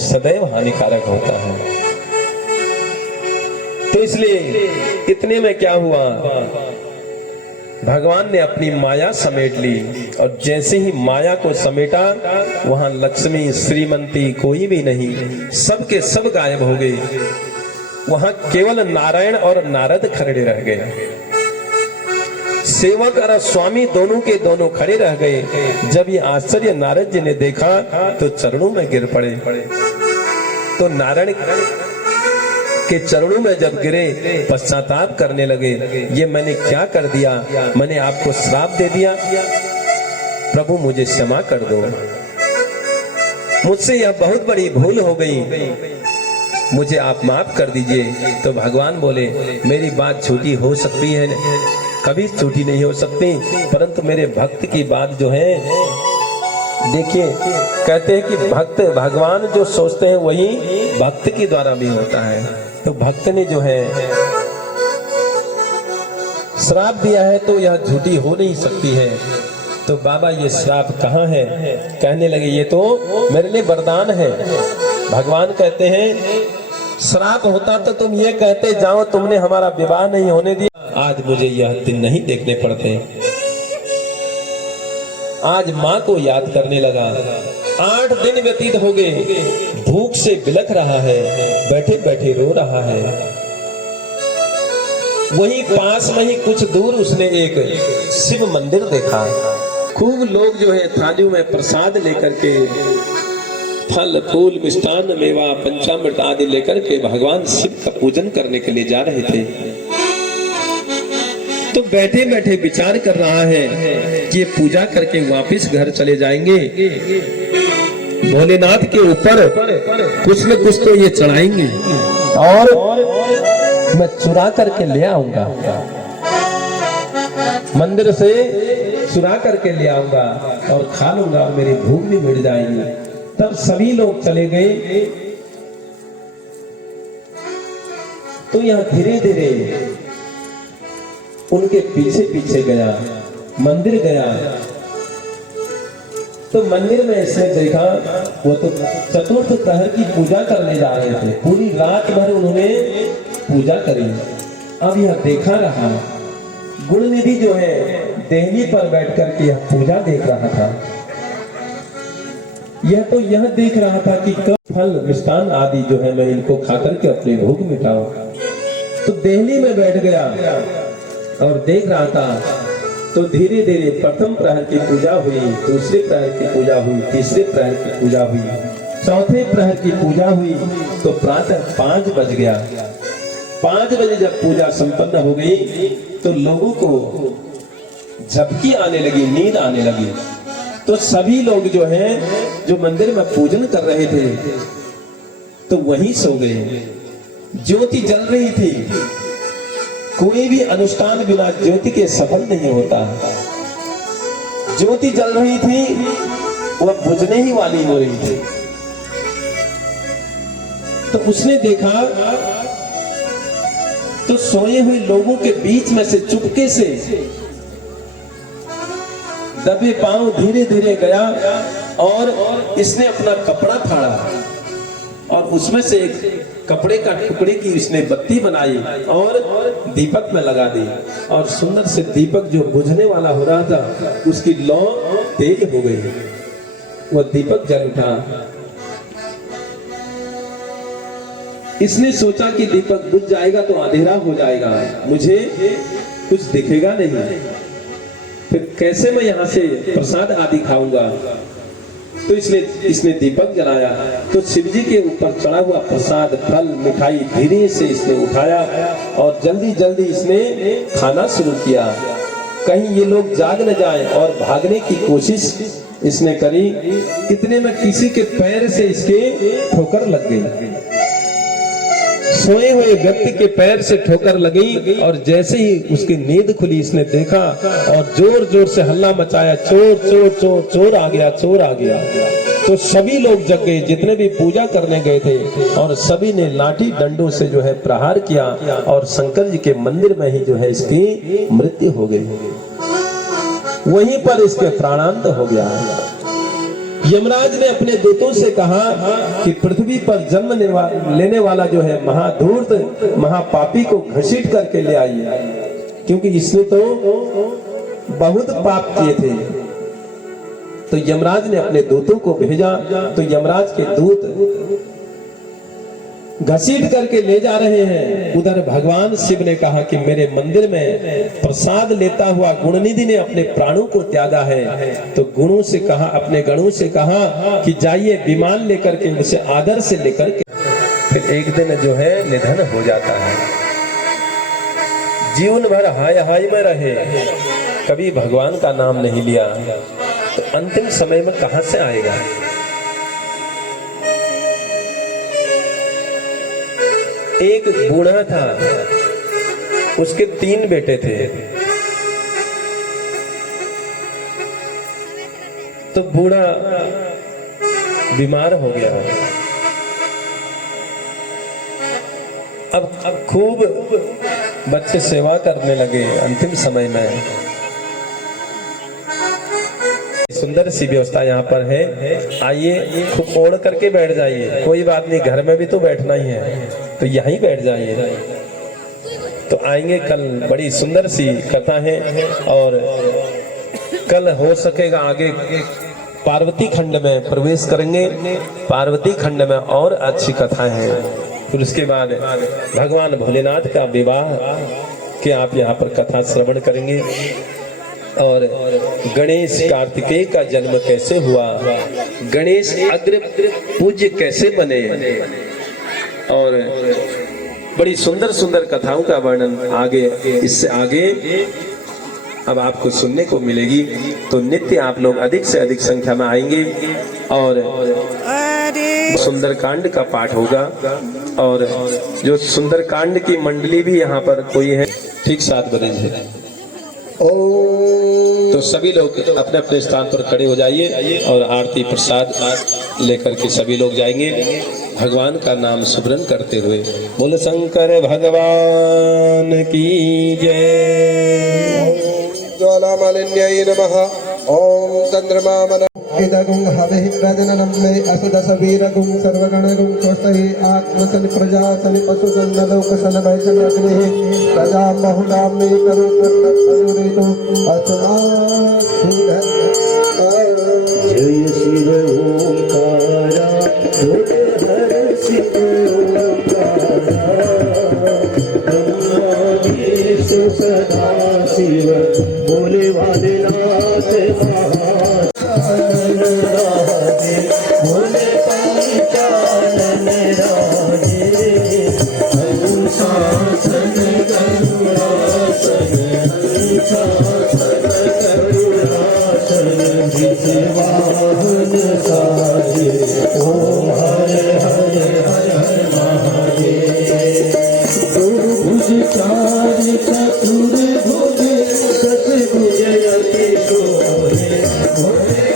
सदैव हानिकारक होता है। तो इसलिए इतने में क्या हुआ, भगवान ने अपनी माया समेट ली और जैसे ही माया को समेटा वहां लक्ष्मी श्रीमंती कोई भी नहीं, सबके सब गायब हो गए। वहां केवल नारायण और नारद खड़े रह गए। सेवक और स्वामी दोनों के दोनों खड़े रह गए। जब ये आश्चर्य नारद जी ने देखा तो चरणों में गिर पड़े। तो नारायण के चरणों में जब गिरे पश्चाताप करने लगे, ये मैंने क्या कर दिया, मैंने आपको श्राप दे दिया, प्रभु मुझे क्षमा कर दो, मुझसे यह बहुत बड़ी भूल हो गई, मुझे आप माफ कर दीजिए। तो भगवान बोले मेरी बात झूठी हो सकती है, कभी झूठी नहीं हो सकती, परंतु मेरे भक्त की बात जो है, देखिए कहते हैं कि भक्त भगवान जो सोचते हैं वही भक्त के द्वारा भी होता है। तो भक्त ने जो है श्राप दिया है तो यह झूठी हो नहीं सकती है। तो बाबा ये श्राप कहाँ है? कहने लगे ये तो मेरे लिए वरदान है। भगवान कहते हैं श्राप होता तो तुम ये कहते जाओ तुमने हमारा विवाह नहीं होने दिया, आज मुझे यह दिन नहीं देखने पड़ते। आज माँ को याद करने लगा। 8 दिन व्यतीत हो गए, भूख से बिलख रहा है, बैठे बैठे रो रहा है। वहीं पास में ही कुछ दूर उसने एक शिव मंदिर देखा। खूब लोग जो है थालियों में प्रसाद लेकर के, फल फूल मिष्टान मेवा पंचामृत आदि लेकर के भगवान शिव का पूजन करने के लिए जा रहे थे। तो बैठे बैठे विचार कर रहा है कि पूजा करके वापस घर चले जाएंगे, भोलेनाथ के ऊपर कुछ न कुछ तो ये चढ़ाएंगे और मैं चुरा करके ले आऊंगा, मंदिर से चुरा करके ले आऊंगा और खा लूंगा और मेरी भूख भी मिट जाएगी। तब सभी लोग चले गए। तो यह धीरे धीरे उनके पीछे पीछे गया, मंदिर गया। तो मंदिर में इसने देखा वो तो चतुर्थ प्रहर की पूजा करने जा रहे थे, पूरी रात भर उन्होंने पूजा करी। अब यह देखा रहा, गुणनिधि जो है देहली पर बैठ करके यह पूजा देख रहा था। यह देख रहा था कि कब फल मिष्टान आदि जो है मैं इनको खाकर के अपनी भूख मिटाऊं। तो देहली में बैठ गया और देख रहा था। तो धीरे धीरे प्रथम प्रहर की पूजा हुई, दूसरे प्रहर की पूजा हुई, तीसरे प्रहर की पूजा हुई, चौथे प्रहर की पूजा हुई। तो प्रातः 5 बज गया। 5 बजे जब पूजा संपन्न हो गई तो लोगों को झपकी आने लगी, नींद आने लगी। तो सभी लोग जो हैं जो मंदिर में पूजन कर रहे थे तो वहीं सो गए। ज्योति जल रही थी, कोई भी अनुष्ठान बिना ज्योति के सफल नहीं होता। ज्योति जल रही थी, वह बुझने ही वाली हो रही थी। तो उसने देखा तो सोए हुए लोगों के बीच में से चुपके से दबे पांव धीरे धीरे गया और इसने अपना कपड़ा फाड़ा और उसमें से एक कपड़े का टुकड़े की इसने बत्ती बनाई और दीपक में लगा दी। और सुंदर से दीपक जो बुझने वाला हो रहा था उसकी लौ तेज हो गई, वह दीपक जल उठा। इसने सोचा कि दीपक बुझ जाएगा तो अंधेरा हो जाएगा, मुझे कुछ दिखेगा नहीं, फिर कैसे मैं यहाँ से प्रसाद आदि खाऊंगा। तो इसने दीपक जलाया। तो शिवजी के ऊपर चढ़ा हुआ प्रसाद फल मिठाई धीरे से इसने उठाया और जल्दी जल्दी इसने खाना शुरू किया, कहीं ये लोग जाग न जाए। और भागने की कोशिश इसने करी, इतने में किसी के पैर से इसके ठोकर लग गई। सोए हुए व्यक्ति के पैर से ठोकर लगी और जैसे ही उसकी नींद खुली इसने देखा और जोर जोर से हल्ला मचाया, चोर चोर चोर चोर आ गया, चोर आ गया। तो सभी लोग जग गए जितने भी पूजा करने गए थे और सभी ने लाठी डंडों से जो है प्रहार किया और शंकर जी के मंदिर में ही जो है इसकी मृत्यु हो गई। वहीं पर इसके प्राणांत हो गया। यमराज ने अपने दूतों से कहा कि पृथ्वी पर जन्म लेने वाला जो है महाधूर्त महापापी को घसीट करके ले आइए, क्योंकि इसने तो बहुत पाप किए थे। तो यमराज ने अपने दूतों को भेजा, तो यमराज के दूत घसीट करके ले जा रहे हैं। उधर भगवान शिव ने कहा कि मेरे मंदिर में प्रसाद लेता हुआ गुणनिधि ने अपने प्राणों को त्यागा है। तो गुणों से कहा, अपने गणों से कहा कि जाइए विमान लेकर के उसे आदर से लेकर के। फिर एक दिन जो है निधन हो जाता है। जीवन भर हाय हाय में रहे, कभी भगवान का नाम नहीं लिया, तो अंतिम समय में कहां से आएगा। एक बूढ़ा था, उसके 3 बेटे थे। तो बूढ़ा बीमार हो गया। अब खूब बच्चे सेवा करने लगे। अंतिम समय में सुंदर सी व्यवस्था यहाँ पर है, आइए खूब ओढ़ करके बैठ जाइए, कोई बात नहीं, घर में भी तो बैठना ही है, तो यहीं बैठ जाइए। तो आएंगे कल, बड़ी सुंदर सी कथा है। और कल हो सकेगा आगे पार्वती खंड में प्रवेश करेंगे। पार्वती खंड में और अच्छी कथा है। फिर उसके बाद भगवान भोलेनाथ का विवाह के आप यहाँ पर कथा श्रवण करेंगे। और गणेश कार्तिकेय का जन्म कैसे हुआ, गणेश अग्र पूज्य कैसे बने, और बड़ी सुंदर सुंदर कथाओं का वर्णन आगे, इससे आगे अब आपको सुनने को मिलेगी। तो नित्य आप लोग अधिक से अधिक संख्या में आएंगे और सुंदरकांड का पाठ होगा। और जो सुंदरकांड की मंडली भी यहाँ पर कोई है, ठीक 7 बजे तो सभी लोग अपने अपने स्थान पर खड़े हो जाइए और आरती प्रसाद लेकर के सभी लोग जाएंगे भगवान का नाम सुमरन करते हुए। बोल शंकर भगवान की जय। ज्वाला मालिन्याय नमः। ओम चंद्रमा मन इदगुं हविः प्रजननं मे असुदशवीरगुं सर्वगणगुं स्वस्ति आत्मसन प्रजासन पशुसन लोकसन वैसन अग्निः प्रजा बहुनां मे करोतु अस्मात् जय शिव ओंकारा भूतधर शिव ओंकारा सदा शिव भोले वाले नाथ भोले पाचालन राजे अनुशासन करुणासन अनुशासन करुणासन विश्वाहन साजे। ओम हरे हरे हरे महादेव। भुज 4 चतुर्भुज 10 भुज अति शोभे।